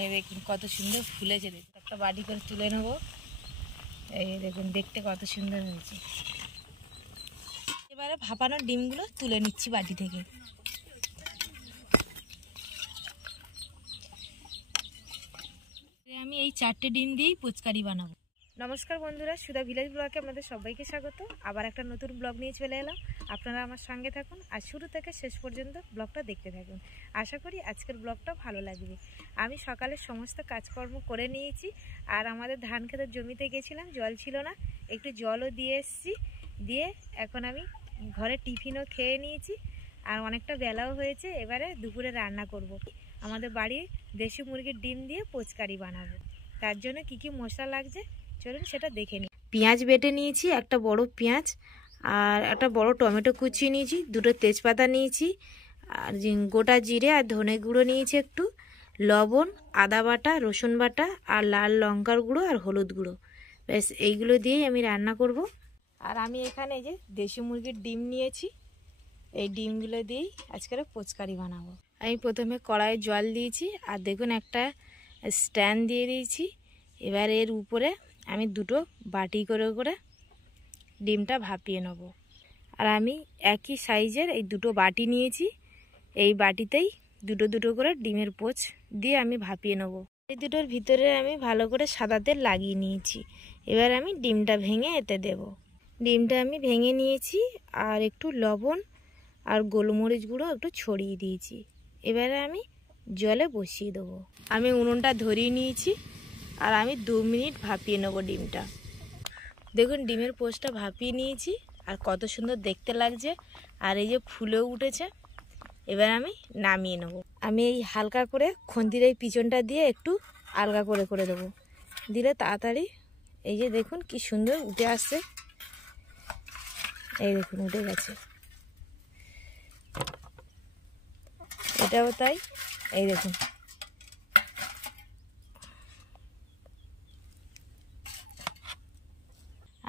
এই দেখুন কত সুন্দর ফুলেছে, দেখুন একটা বাটি করে তুলে নেব। এই দেখুন দেখতে কত সুন্দর হয়েছে। এবারে ভাপানো ডিমগুলো তুলে নিচ্ছি বাটি থেকে। আমি এই 4টে ডিম দিয়েই পুচকারি বানাবো। নমস্কার বন্ধুরা, সুধা ভিলেজ ব্লগে আপনাদের সবাইকে স্বাগত। আবার একটা নতুন ব্লগ নিয়ে চলে এলাম। আপনারা আমার সঙ্গে থাকুন আর শুরু থেকে শেষ পর্যন্ত ব্লগটা দেখতে থাকুন। আশা করি আজকের ব্লগটা ভালো লাগবে। আমি সকালে সমস্ত কাজকর্ম করে নিয়েছি আর আমাদের ধান ক্ষেতের জমিতে গেছিলাম, জল ছিল না, একটু জলও দিয়ে এসেছি। দিয়ে এখন আমি ঘরে টিফিনও খেয়ে নিয়েছি আর অনেকটা বেলাও হয়েছে। এবারে দুপুরে রান্না করব। আমাদের বাড়ির দেশি মুরগির ডিম দিয়ে পুচকারি বানাবো। তার জন্য কি কি মশলা লাগছে চলুন সেটা দেখে নিই। পেঁয়াজ বেটে নিয়েছি, একটা বড় পেঁয়াজ আর একটা বড় টমেটো কুচিয়ে নিয়েছি, দুটো তেজপাতা নিয়েছি আর গোটা জিরে আর ধনে গুঁড়ো নিয়েছি, একটু লবণ, আদা বাটা, রসুন বাটা আর লাল লঙ্কার গুঁড়ো আর হলুদ গুঁড়ো। ব্যাস এইগুলো দিয়েই আমি রান্না করব। আর আমি এখানে যে দেশি মুরগির ডিম নিয়েছি, এই ডিমগুলো দিয়েই আজকের পুচকারি বানাবো। আমি প্রথমে কড়াইয়ে জল দিয়েছি আর দেখুন একটা স্ট্যান্ড দিয়ে দিয়েছি। এবার এর উপরে আমি দুটো বাটি করে করে ডিমটা ভাপিয়ে নেব। আর আমি একই সাইজের এই দুটো বাটি নিয়েছি, এই বাটিতেই দুটো দুটো করে ডিমের পোচ দিয়ে আমি ভাপিয়ে নেব। এই দুটোর ভিতরে আমি ভালো করে সাদা তেল লাগিয়ে নিয়েছি। এবার আমি ডিমটা ভেঙে এতে দেব। ডিমটা আমি ভেঙে নিয়েছি আর একটু লবণ আর গোলমরিচ গুঁড়ো একটু ছড়িয়ে দিয়েছি। এবারে আমি জলে বসিয়ে দেবো। আমি উনুনটা ধরিয়ে নিয়েছি আর আমি 2 মিনিট ভাপিয়ে নেবো ডিমটা। দেখুন ডিমের পোচটা ভাপিয়ে নিয়েছি আর কত সুন্দর দেখতে লাগছে আর এই যে ফুলেও উঠেছে। এবার আমি নামিয়ে নেব। আমি এই হালকা করে খুন্তির এই পিছনটা দিয়ে একটু আলগা করে করে দেবো, দিলে তাড়াতাড়ি এই যে দেখুন কি সুন্দর উঠে আসছে। এই দেখুন উঠে গেছে, এটাও তাই। এই দেখুন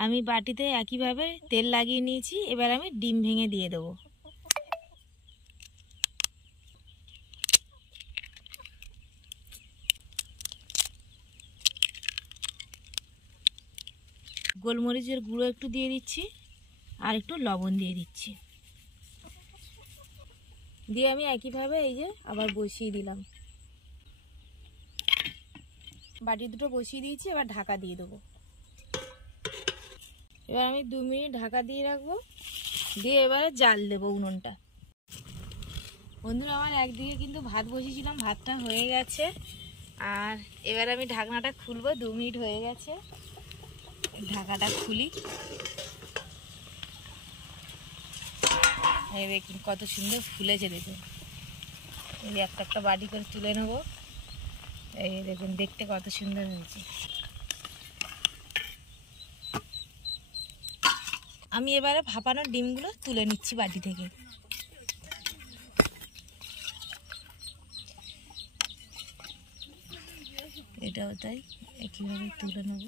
আমি বাটিতে একইভাবে তেল লাগিয়ে নিয়েছি। এবার আমি ডিম ভেঙে দিয়ে দেবো। গোলমরিচের গুঁড়ো একটু দিয়ে দিচ্ছি আর একটু লবণ দিয়ে দিচ্ছি, দিয়ে আমি একইভাবে এই যে আবার বসিয়ে দিলাম। বাটি দুটো বসিয়ে দিয়েছি, এবার ঢাকা দিয়ে দেবো। এবার আমি 2 মিনিট ঢাকা দিয়ে রাখবো, দিয়ে এবারে জাল দেবো উনুনটা। বন্ধুরা আমার একদিকে কিন্তু ভাত বসিয়েছিলাম, ভাতটা হয়ে গেছে আর এবার আমি ঢাকনাটা খুলবো। 2 মিনিট হয়ে গেছে, ঢাকাটা খুলি। এই দেখুন কত সুন্দর ফুলেছে, দেখুন এই একটা একটা বাটি করে তুলে নেব। এই দেখুন দেখতে কত সুন্দর হয়েছে। আমি এবারে ভাপানো ডিমগুলো তুলে নিচ্ছি বাটি থেকে। এটাও তাই, একইভাবে তুলে নেব।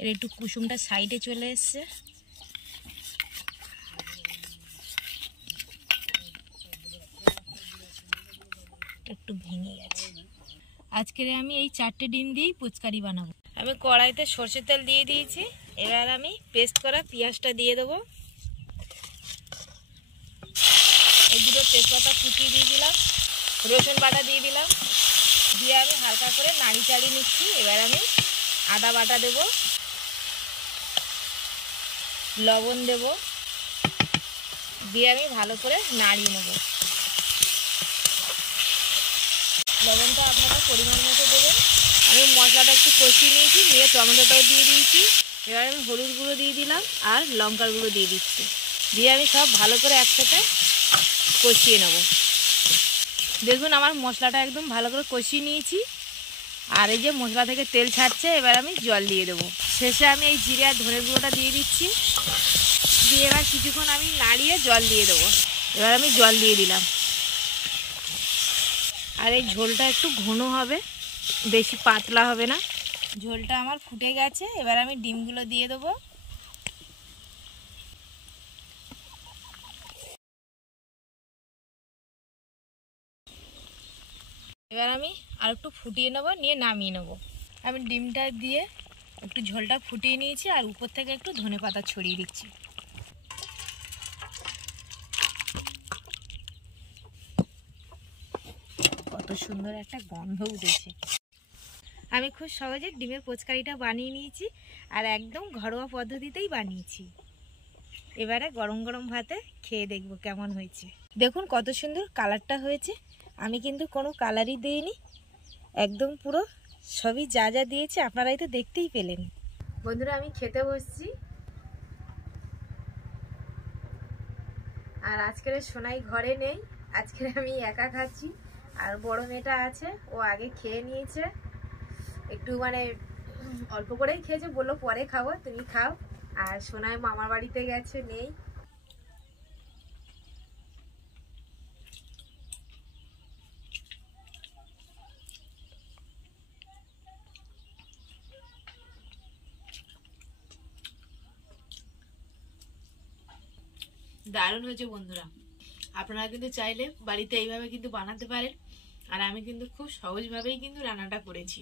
এর একটু কুসুমটা সাইডে চলে এসছে। একটু ভেঙে গেছে। আজকের আমি এই 4টে ডিম দিয়েই পুচকারি বানাবো। আমি কড়াইতে সরষের তেল দিয়ে দিয়েছি। এবার আমি পেস্ট করা পেঁয়াজটা দিয়ে দেবো। এই দুটো তেজপাতা কুচিয়ে দিয়ে দিলাম, রসুন বাটা দিয়ে দিলাম, দিয়ে আমি হালকা করে নাড়ি চাড়িয়ে নিচ্ছি। এবার আমি আদা বাটা দেব, লবণ দেব, দিয়ে আমি ভালো করে নাড়িয়ে নেব। লবণটা আপনারা পরিমাণ মতো দেবেন। আমি মশলাটা একটু কষিয়ে নিয়েছি, নিয়ে টমেটোটাও দিয়ে দিয়েছি। এবার আমি হলুদ গুঁড়ো দিয়ে দিলাম আর লঙ্কার গুঁড়ো দিয়ে দিচ্ছি, দিয়ে আমি সব ভালো করে একসাথে কষিয়ে নেব। দেখুন আমার মশলাটা একদম ভালো করে কষিয়ে নিয়েছি আর এই যে মশলা থেকে তেল ছাড়ছে। এবার আমি জল দিয়ে দেবো। শেষে আমি এই জিরে আর ধনে গুঁড়োটা দিয়ে দিচ্ছি, দিয়ে এবার কিছুক্ষণ আমি নাড়িয়ে জল দিয়ে দেবো। এবার আমি জল দিয়ে দিলাম। আর এই ঝোলটা একটু ঘন হবে, বেশি পাতলা হবে না। ঝোলটা আমার ফুটে গেছে, এবার আমি ডিমগুলো দিয়ে দেবো। এবার আমি আর একটু ফুটিয়ে নেবো, নিয়ে নামিয়ে নেবো। আমি ডিমটা দিয়ে একটু ঝোলটা ফুটিয়ে নিয়েছি আর উপর থেকে একটু ধনেপাতা ছড়িয়ে দিচ্ছি। কত সুন্দর একটা গন্ধ উঠেছে। আমি খুব সহজে ডিমের পুচকারিটা বানিয়ে নিয়েছি আর একদম ঘরোয়া পদ্ধতিতেই বানিয়েছি। এবারে গরম গরম ভাতে খেয়ে দেখবো কেমন হয়েছে। দেখুন কত সুন্দর কালারটা হয়েছে। আমি কিন্তু কোনো কালারই দিইনি, একদম পুরো সবই যা যা দিয়েছে আপনারাই তো দেখতেই পেলেন। বন্ধুরা আমি খেতে বসছি, আর আজকের সোনাই ঘরে নেই, আজকে আমি একা খাচ্ছি। আর বড় মেয়েটা আছে, ও আগে খেয়ে নিয়েছে, একটু মানে অল্প করেই খেয়েছে, বললো পরে খাবো, তুমি খাও। আর সোনাই মামার বাড়িতে গেছে, নেই। দারুণ হয়েছে বন্ধুরা, আপনারা কিন্তু চাইলে বাড়িতে এইভাবে কিন্তু বানাতে পারেন। আর আমি কিন্তু খুব সহজভাবেই কিন্তু রান্নাটা করেছি।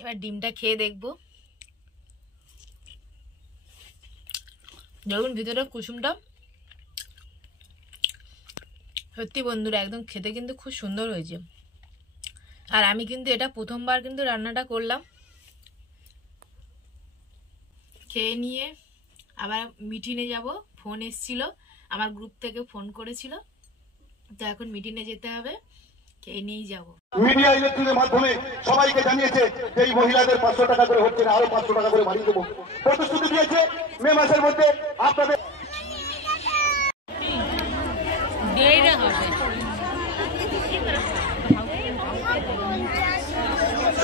এবার ডিমটা খেয়ে দেখবো। দেখুন ভিতরে কুসুমটা, সত্যি বন্ধুরা একদম খেতে কিন্তু খুব সুন্দর হয়েছে। আর আমি কিন্তু এটা প্রথমবার কিন্তু রান্নাটা করলাম। খেয়ে নিয়ে আবার মিটিংয়ে যাব, ফোন এসেছিল, আমার গ্রুপ থেকে ফোন করেছিল, তো এখন মিটিংয়ে যেতে হবে, খেয়ে নিয়েই যাব। মিডিয়া ইলেকট্রনের মাধ্যমে সবাইকে জানিয়েছে যে এই মহিলাদের 500 টাকা করে হচ্ছে না, আরো 500 টাকা করে বাড়িয়ে দেবো। প্রতিশ্রুতি দিয়েছে মে মাসের মধ্যে আপনাদের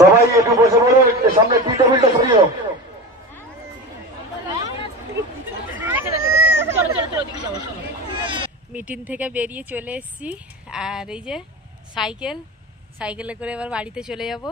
সবাই একটু বসে বলো, সামনে টি টেবিলটা সরিয়ে। মিটিং থেকে বেরিয়ে চলে এসেছি, আর এই যে সাইকেলে করে এবার বাড়িতে চলে যাব।